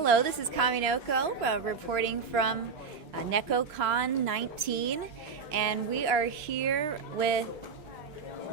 Hello, this is Neko, reporting from Neko Con 19, and we are here with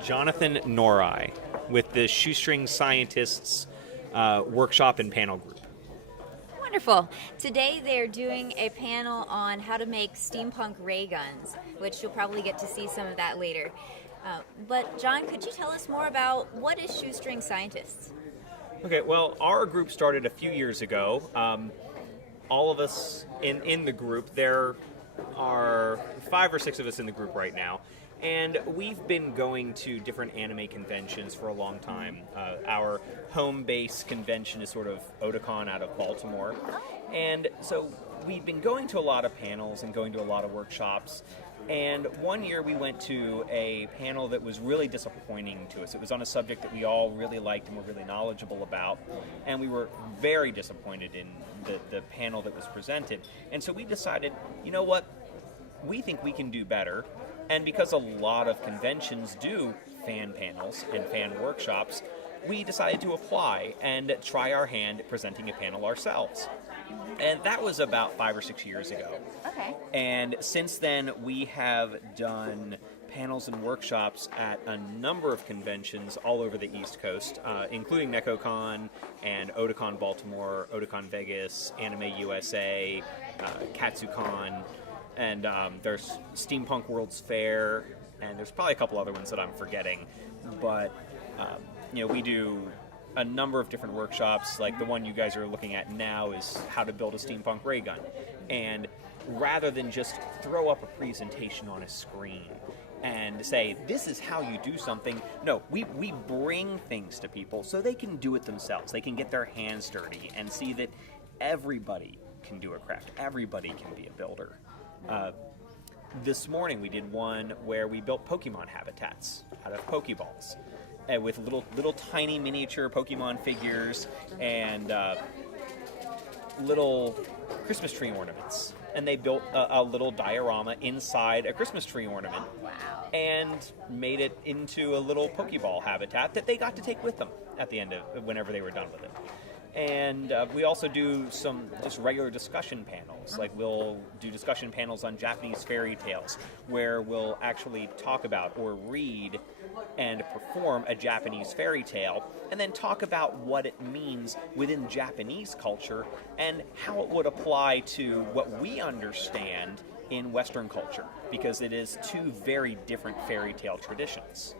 Jonathan Norai with the Shoestring Scientists workshop and panel group. Wonderful. Today they're doing a panel on how to make steampunk ray guns, which you'll probably get to see some of that later. But John, could you tell us more about what is Shoestring Scientists? Okay, well, our group started a few years ago. All of us in the group, there are 5 or 6 of us in the group right now, and we've been going to different anime conventions for a long time. Our home base convention is sort of Otakon out of Baltimore, and so we've been going to a lot of panels and going to a lot of workshops. And one year we went to a panel that was really disappointing to us. It was on a subject that we all really liked and were really knowledgeable about, and we were very disappointed in the panel that was presented. And so we decided, you know what, we think we can do better. And because a lot of conventions do fan panels and fan workshops, we decided to apply and try our hand at presenting a panel ourselves. And that was about 5 or 6 years ago. Okay. And since then, we have done panels and workshops at a number of conventions all over the East Coast, including NekoCon and Otakon Baltimore, Otakon Vegas, Anime USA, KatsuCon, and there's Steampunk World's Fair, and there's probably a couple other ones that I'm forgetting. But, we do a number of different workshops. Like the one you guys are looking at now is how to build a steampunk ray gun. And rather than just throw up a presentation on a screen and say, this is how you do something, no, we bring things to people so they can do it themselves. They can get their hands dirty and see that everybody can do a craft. Everybody can be a builder. This morning we did one where we built Pokemon habitats out of Pokeballs. With little tiny miniature Pokemon figures and little Christmas tree ornaments. And they built a little diorama inside a Christmas tree ornament. Wow. And made it into a little Pokeball habitat that they got to take with them at the end of whenever they were done with it. And we also do some just regular discussion panels. Like we'll do discussion panels on Japanese fairy tales, where we'll actually talk about or read and perform a Japanese fairy tale, and then talk about what it means within Japanese culture and how it would apply to what we understand in Western culture, because it is 2 very different fairy tale traditions.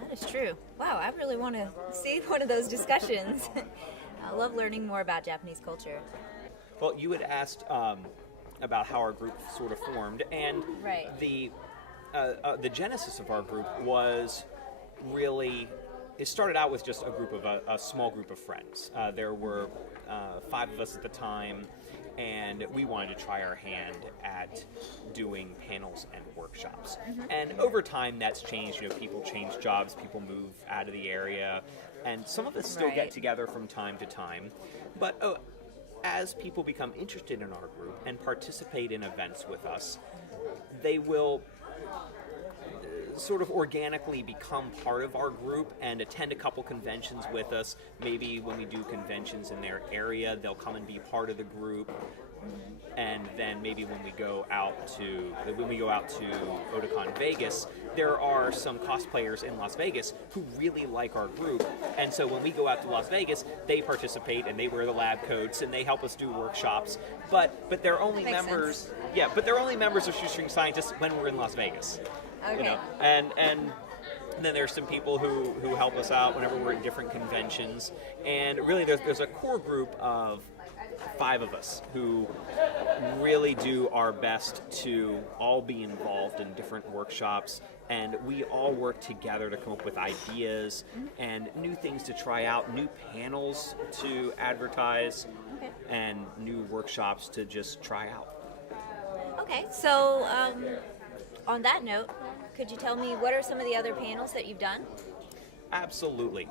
That is true. Wow, I really want to see one of those discussions. I love learning more about Japanese culture. Well, you had asked about how our group sort of formed, and Right. The genesis of our group was really, it started out with just a small group of friends. There were 5 of us at the time, and we wanted to try our hand at doing panels and workshops. Mm-hmm. And over time, that's changed. People change jobs, people move out of the area, and some of us still get together from time to time. But as people become interested in our group and participate in events with us, they will sort of organically become part of our group and attend a couple conventions with us. Maybe when we do conventions in their area, they'll come and be part of the group. And then maybe when we go out to Otakon Vegas, there are some cosplayers in Las Vegas who really like our group, and so when we go out to Las Vegas, they participate and they wear the lab coats and they help us do workshops. But they're only members. Sense. Yeah, but they're only members of Shoestring Scientists when we're in Las Vegas. Okay. And then there's some people who help us out whenever we're at different conventions, and really there's a core group of 5 of us who really do our best to all be involved in different workshops, and we all work together to come up with ideas and new things to try out, new panels to advertise, and new workshops to just try out. Okay, so on that note, could you tell me what are some of the other panels that you've done? Absolutely.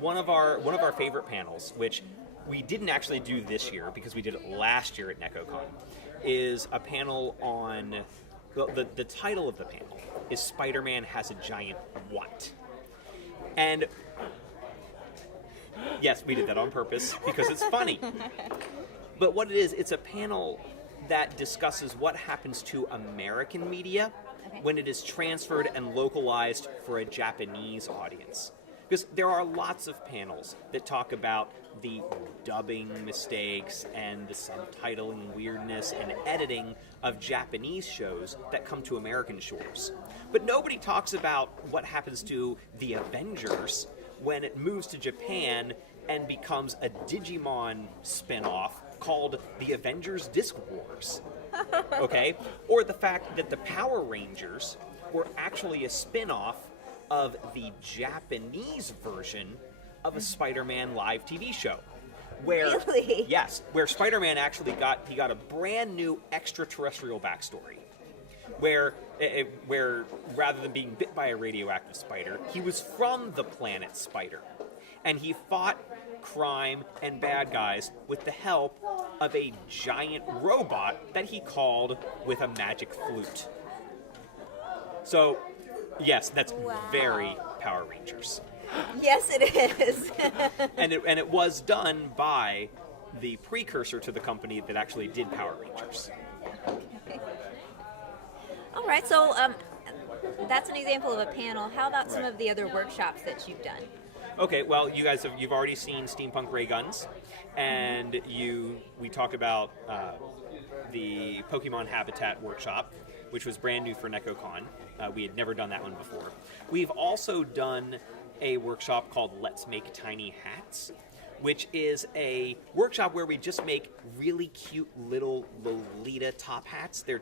One of our favorite panels, which we didn't actually do this year because we did it last year at NekoCon, is a panel on, the title of the panel is Spider-Man Has a Giant What? And yes, we did that on purpose because it's funny. But what it is, it's a panel that discusses what happens to American media when it is transferred and localized for a Japanese audience. Because there are lots of panels that talk about the dubbing mistakes and the subtitling weirdness and editing of Japanese shows that come to American shores. But nobody talks about what happens to the Avengers when it moves to Japan and becomes a Digimon spin-off called The Avengers Disc Wars. Okay? Or the fact that the Power Rangers were actually a spin-off of the Japanese version of a Spider-Man live TV show. Where, Really? yes, where Spider-Man actually got a brand new extraterrestrial backstory. Where rather than being bit by a radioactive spider, he was from the planet Spider. And he fought crime and bad guys with the help of a giant robot that he called with a magic flute. So, yes, that's very Power Rangers. Yes, it is. And it was done by the precursor to the company that actually did Power Rangers. All right, so that's an example of a panel. How about some of the other workshops that you've done? Okay, well, you've already seen steampunk ray guns, and we talked about the Pokemon Habitat workshop, which was brand new for NekoCon. We had never done that one before. We've also done a workshop called Let's Make Tiny Hats, which is a workshop where we just make really cute little Lolita top hats. They're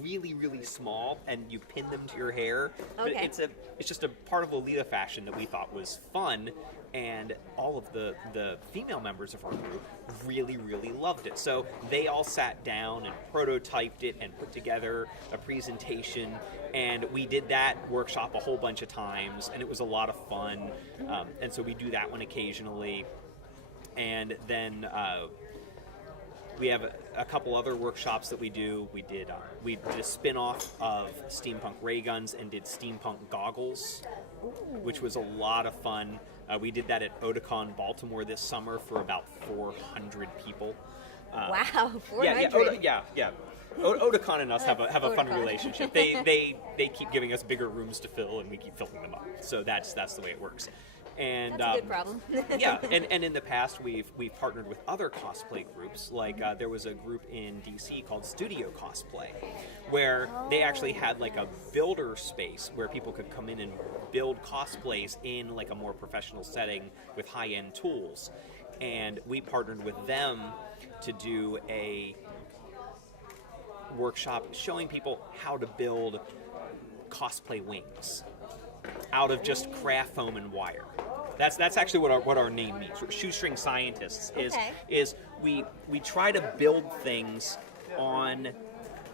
really, really small, and you pin them to your hair. Okay. But it's just a part of Lolita fashion that we thought was fun, and all of the female members of our group really, really loved it. So they all sat down and prototyped it and put together a presentation, and we did that workshop a whole bunch of times, and it was a lot of fun. And so we do that one occasionally. And then we have a couple other workshops that we do. We did a spin-off of steampunk ray guns and did steampunk goggles, which was a lot of fun. We did that at Otakon, Baltimore this summer for about 400 people. Wow, 400. Yeah. Otakon and us have a fun Otakon. relationship. They keep giving us bigger rooms to fill, and we keep filling them up. So that's the way it works. And That's a good problem. yeah, and in the past we've partnered with other cosplay groups. Like there was a group in DC called Studio Cosplay, where they actually had like a builder space where people could come in and build cosplays in like a more professional setting with high-end tools. And we partnered with them to do a workshop showing people how to build cosplay wings out of just craft foam and wire. That's actually what our name means. Shoestring Scientists is we try to build things on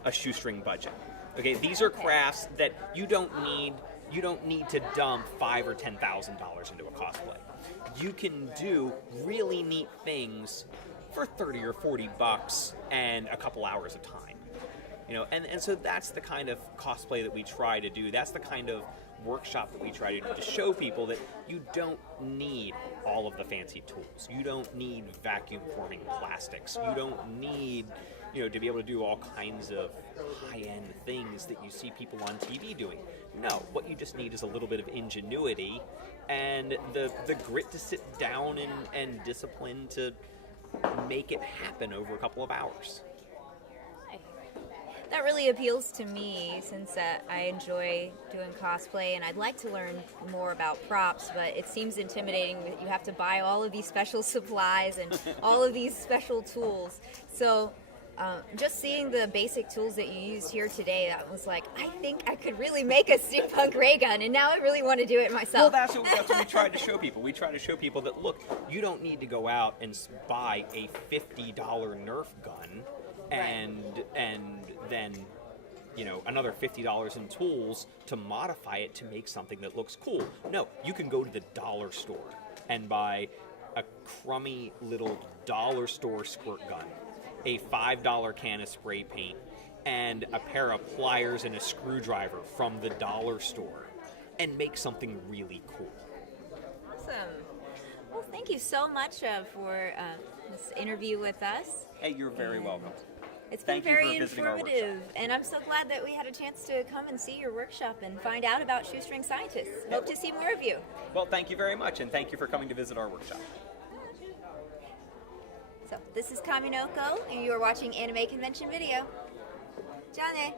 a shoestring budget. Okay, these are crafts that you don't need to dump $5,000 or $10,000 into a cosplay. You can do really neat things for $30 or $40 and a couple hours of time. You know, and so that's the kind of cosplay that we try to do. That's the kind of workshop that we try to do, to show people that you don't need all of the fancy tools. You don't need vacuum forming plastics. You don't need, to be able to do all kinds of high-end things that you see people on TV doing. No, what you just need is a little bit of ingenuity and the grit to sit down and discipline to make it happen over a couple of hours. That really appeals to me, since I enjoy doing cosplay, and I'd like to learn more about props, but it seems intimidating that you have to buy all of these special supplies and all of these special tools. So just seeing the basic tools that you used here today, I was like, I think I could really make a steampunk ray gun, and now I really want to do it myself. Well, that's what we tried to show people. We try to show people that, look, you don't need to go out and buy a $50 Nerf gun and then another $50 in tools to modify it to make something that looks cool. No, you can go to the dollar store and buy a crummy little dollar store squirt gun, a $5 can of spray paint, and a pair of pliers and a screwdriver from the dollar store, and make something really cool. Awesome. Well, thank you so much for this interview with us. Hey, you're very welcome. It's been Thank you very for visiting our informative, workshop. and I'm so glad that we had a chance to come and see your workshop and find out about Shoestring Scientists. Hope to see more of you. Well, thank you very much, and thank you for coming to visit our workshop. So, this is Neko, and you are watching Anime Convention Video. Johnny.